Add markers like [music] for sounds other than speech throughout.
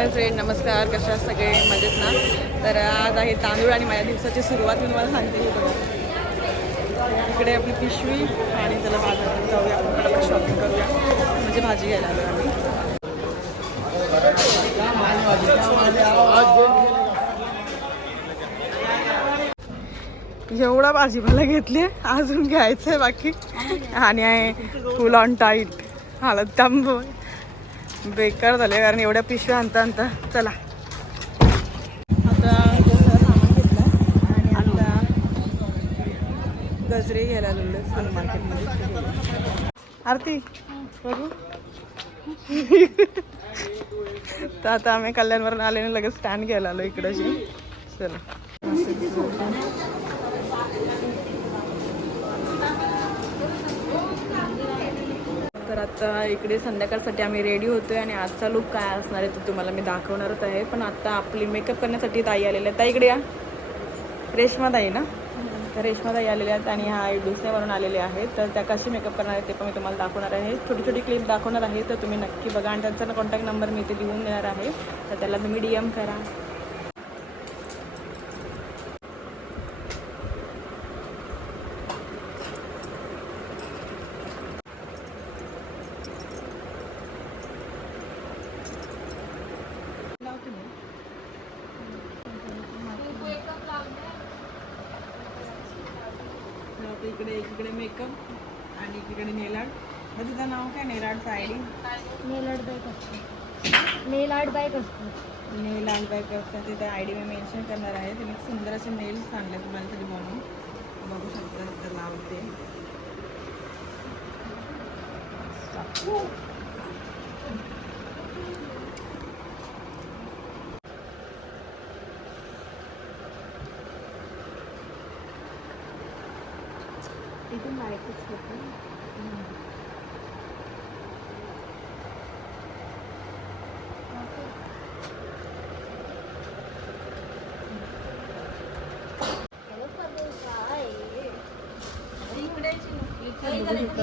Hi friend नमस्कार. कशा सगळे? मजेत ना? तर आज आहे तांदूळ आणि माझ्या दिवसाची सुरुवात मी तुम्हाला सांगते बघा. इकडे आपली पिशवी आणि त्याला बाजारात जाऊया. आपण शॉपिंग करूया. म्हणजे भाजी घ्यायला आलो आम्ही. एवढा भाजीपाला घेतली अजून घ्यायचं आहे बाकी. आणि आहे फुल ऑन टाईट हालत तांबू बेकार झाले कारण एवढ्या पिशव्या आणता आणता. चला. आता सामान घेतलं आणि आता गजरे घ्यायला आलेलो फुल मार्केटमध्ये. आरती बघू. तर आता आम्ही कल्याणवरून आले आणि लगेच स्टँड घ्यायला आलो इकडची चला. तर आता इकडे संध्याकाळसाठी आम्ही रेडी होतोय आणि आजचा लुक काय असणार आहे तो तुम्हाला मी दाखवणारच आहे. पण आता आपली मेकअप करण्यासाठी ताई आलेल्या आहेत ताई इकडे या. रेश्माताई ना? तर रेश्माताई आलेल्या आहेत आणि हा दुसऱ्यावरून आलेले आहेत. तर त्या कशी मेकअप करणार आहेत ते पण मी तुम्हाला दाखवणार आहे. छोटी छोटी क्लिप दाखवणार आहे. तर तुम्ही नक्की बघा आणि त्यांचा कॉन्टॅक्ट नंबर मी इथे लिहून देणार आहे. तर त्याला तुम्ही डी एम करा. इकडे एकीकडे मेकअप आणि एकीकडे नेलाड. मग तुझं नाव काय? नेलाडचं I D nail art bike असतो नेल आर्ट बाईक असतो नेल आर्ट बॅग असतात तिथे आय डी मी मेन्शन करणार आहे. तुम्ही सुंदर असे नेल्स आणले तुम्हाला तरी म्हणून बघू शकता तर लावते इथून बाईकच होतं बघू शकता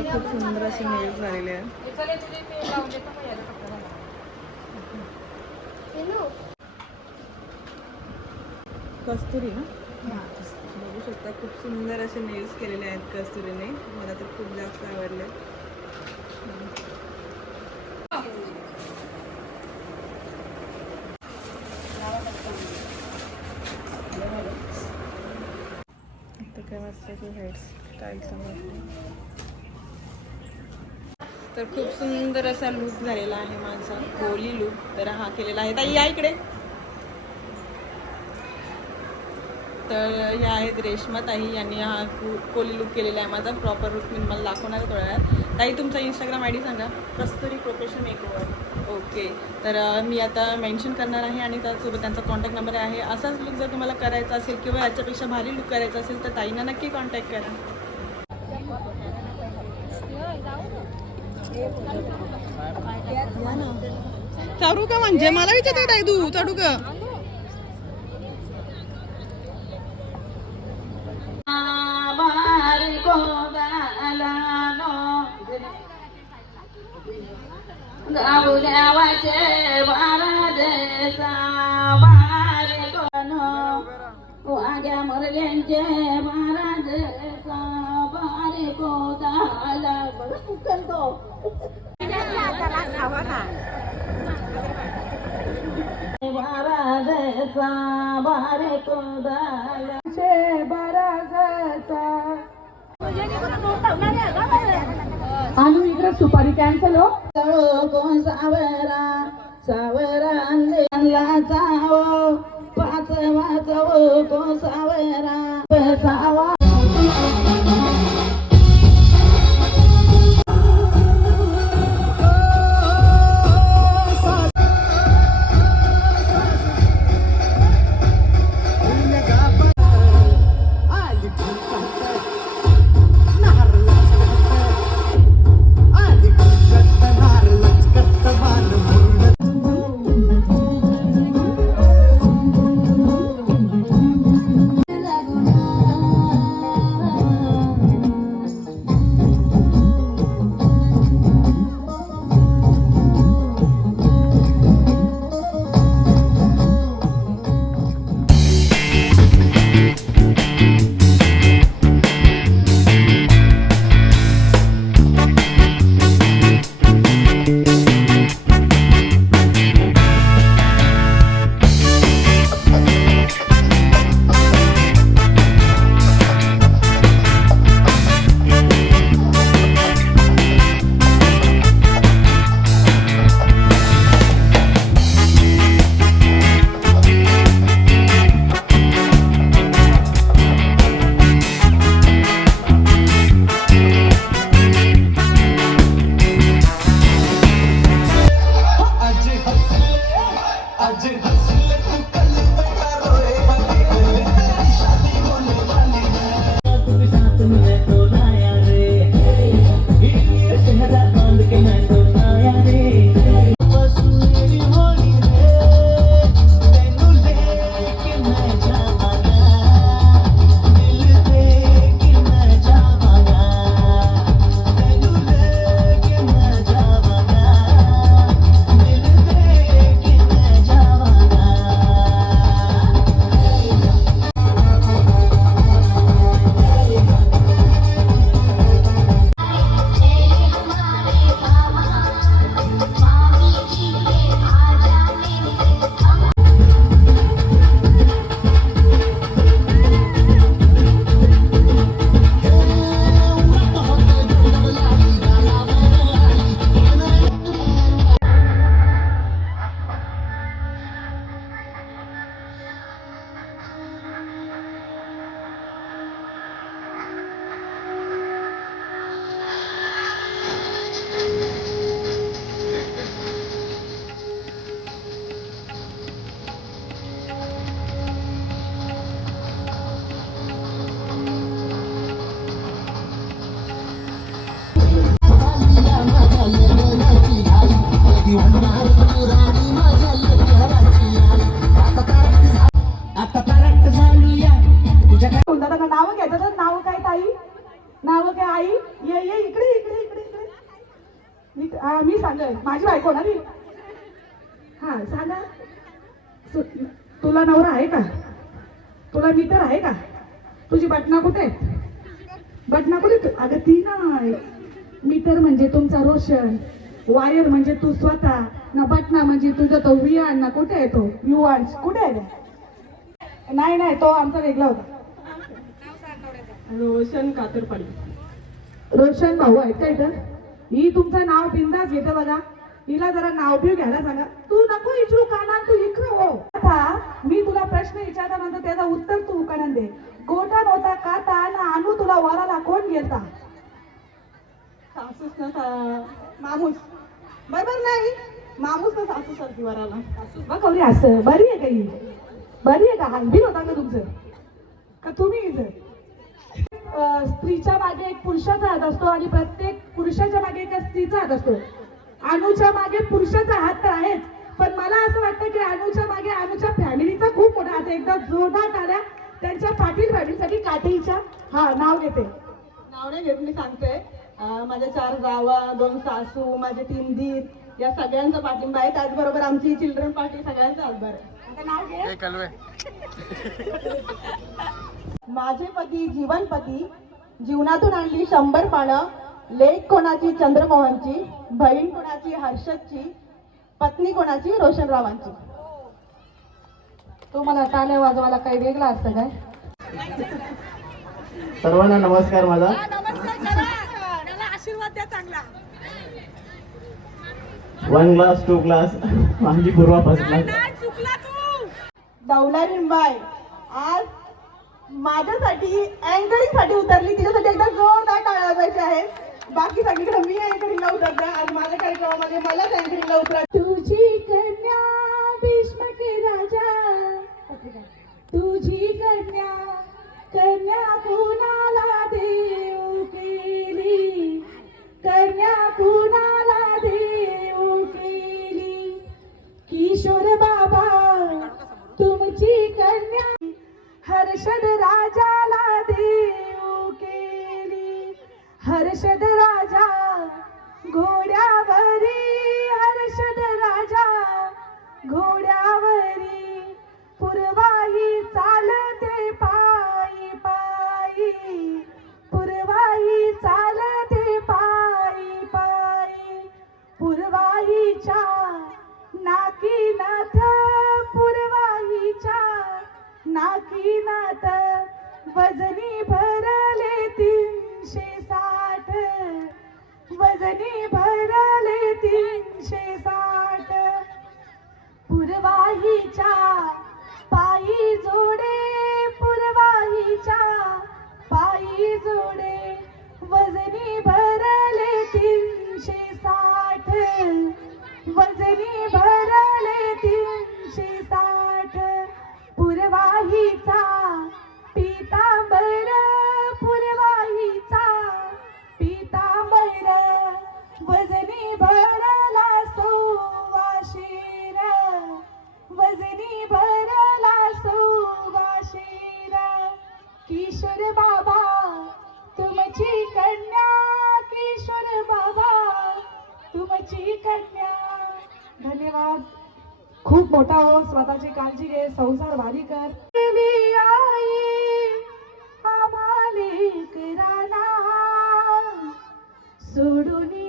खूप सुंदर अशी नेल्स झालेली आहे कस्तुरी ना? बघू शकता. खूप सुंदर असे नेल्स केलेले आहेत कस्तुरीने मला तर खूप जास्त आवडले. तर काय मस्त स्टाईल तर खूप सुंदर असा लुक झालेला आहे माझा. कोहली लुक तर हा केलेला आहे. ताई या इकडे. तर ह्या आहेत रेश्मा ताई यांनी हा कु- कोहली लुक केलेला आहे माझा. प्रॉपर लुक मी मला दाखवणार आहे थोड्या ताई तुमचा इंस्टाग्राम आय डी सांगा. Kasturi profession makeover okay. तर मी आता मेन्शन करणार आहे आणि त्यासोबत त्यांचा कॉन्टॅक्ट नंबर आहे. असाच लुक जर तुम्हाला करायचा असेल किंवा याच्यापेक्षा भारी लुक करायचा असेल तर ताईंना नक्की कॉन्टॅक्ट करा. चढू का म्हणजे? मला विचारते ताई तू. चढू का? गावल्यावाचे बारा देसा बारे कोण वाग्या मुरल्यांचे बारा देसा कोदाला करतो बारा देसा आणि इकडे सुपारी कॅन्सल हो. कोण सावरा सावरा चाव पाच वाचव कोण सावरा रोशन वायर म्हणजे तू स्वतः. ना बटना म्हणजे तुझा तो वियान ना कुठे आहे तो? युवान कुठे आहे? नाही नाही तो आमचा वेगळा होता. रोशन कातरपाडी. रोशन भाऊ आहेत इथं? ही तुमचं नाव बिंदास घेतं बघा. हिला जरा नाव बिव घ्यायला सांगा. तू नको इचरू काना तू इकडे हो. आता मी तुला प्रश्न विचारल्यानंतर त्याचं उत्तर तू उकाणन दे. गोटा नव्हता काता ना आणू तुला वराला कोण गेलता? सासूस ना मामूस. बरोबर नाही? मामूस ना सासू वराला. बघ कवरी असं? बरी आहे काही बरी आहे का? हलबील होता का तुमचं? का तुम्ही स्त्रीच्या मागे एक पुरुषाचा हात असतो आणि प्रत्येक पुरुषाच्या मागे एका स्त्रीचा हात असतो. अनुच्या मागे पुरुषाचा हात तर आहेच. पण मला असं वाटतं की अनुच्या मागे अनुच्या फॅमिलीचा खूप मोठा हात आहे. एकदा जोरदार टाळ्या त्यांच्या पाटील फॅमिलीसाठी काठीच्या हा नाव घेते. नाव नाही घेत मी सांगते. माझ्या चार जावा दोन सासू माझे तीन दीर या सगळ्यांचा पाठिंबा आहे. त्याचबरोबर आमची चिल्ड्रन पार्टी सगळ्यांचा हातभार आहे आता नाव घे. [laughs] माझे पती जीवनपती जीवनातून आणली शंभर पानं लेख कोणाची चंद्रमोहनची बहीण कोणाची हर्षदची पत्नी कोणाची रोशनरावांची. तुम्हाला टाळ्या वाजवायला काही वेगळं असतं काय? सर्वांना नमस्कार माझा. आशीर्वाद द्या चांगला. वन क्लास टू क्लास माझी पूर्वा चुकला तू. दौलारीबाई आज माझ्यासाठी अँकरिंगसाठी उतरली. तिच्यासाठी एकदा जोरदार टाळ्या वाजवायचे आहे बाकी सगळीकडे मी अँकरिंगला उतरते आज माझ्या कार्यक्रमामध्ये मलाच अँकरिंगला उतरा तुझी कन्या भीष्म के राजा. तुझी कन्या कन्या कुणाला तुमची कन्या. धन्यवाद. खूप मोठा हो स्वतःची काळजी घे संसार भारी कर. आई सोडून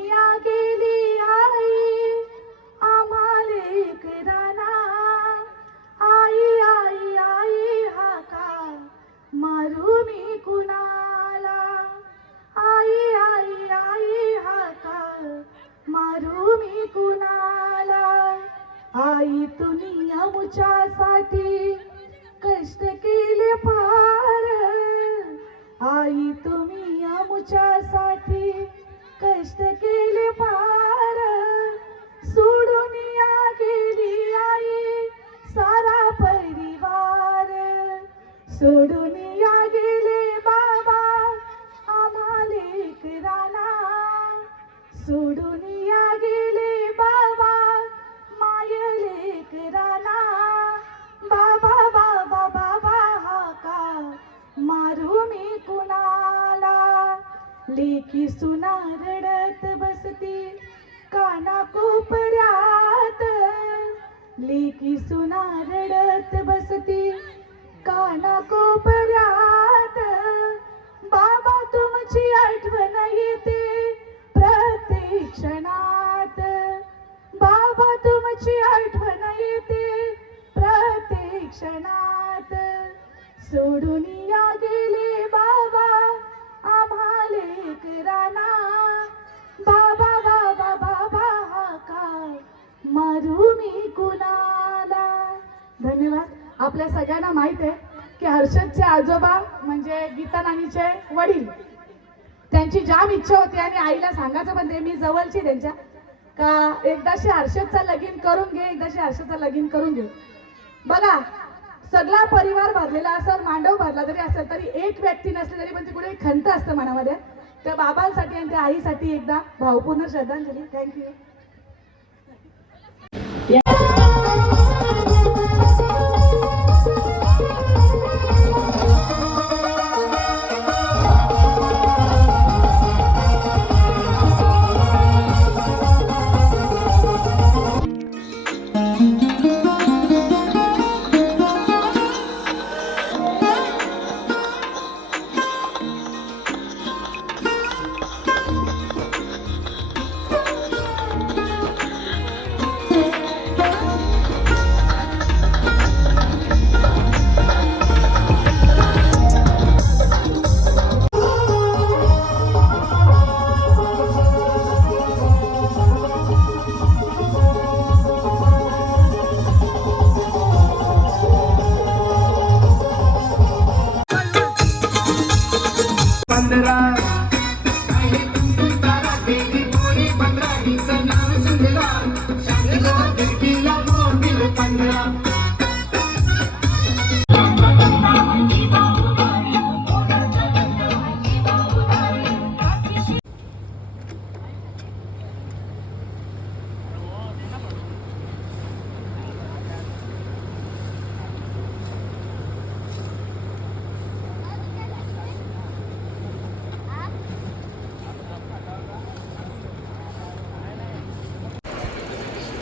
लेकी सुना रडत बसती काना कोपऱ्यात बाबा तुमची आठवण येते प्रत्येक क्षणात. बाबा तुमची आठवण येते प्रत्येक क्षणात. सोडून या कुणाला धन्यवाद. आपल्या सगळ्यांना माहीत आहे की हर्षदचे आजोबा म्हणजे गीता नानीचे वडील. त्यांची जाम इच्छा होती आणि आईला सांगायचं पण ते मी जवळची त्यांच्या. का एकदाशी हर्षदचा लगीन करून घे एकदाशी हर्षदचा लगीन करून घे. बघा सगळा परिवार भरलेला असेल मांडव भरला तरी असेल तरी एक व्यक्ती नसली तरी पण ती कुठे खंत असतं मनामध्ये. त्या बाबांसाठी आणि त्या आईसाठी एकदा भावपूर्ण श्रद्धांजली. थँक्यू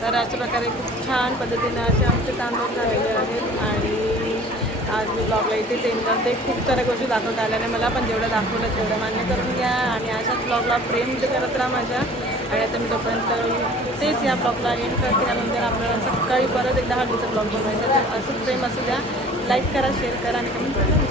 तर अशा प्रकारे खूप छान पद्धतीने असे आमचे तांदूळ झालेले आहेत आणि आज मी ब्लॉगला इथे चेंज करते. खूप साऱ्या गोष्टी दाखवता आल्या मला पण जेवढं दाखवलं तेवढं मान्य करून घ्या. आणि अशाच ब्लॉगला प्रेम करत राहा माझ्या. आणि आता मी तोपर्यंत तेच या ब्लॉगला एंड करते. त्यानंतर आपल्याला सकाळी परत एकदा हा ब्लॉग बनवायचा तर असंच प्रेम असू द्या. लाईक करा शेअर करा आणि कमेंट करा.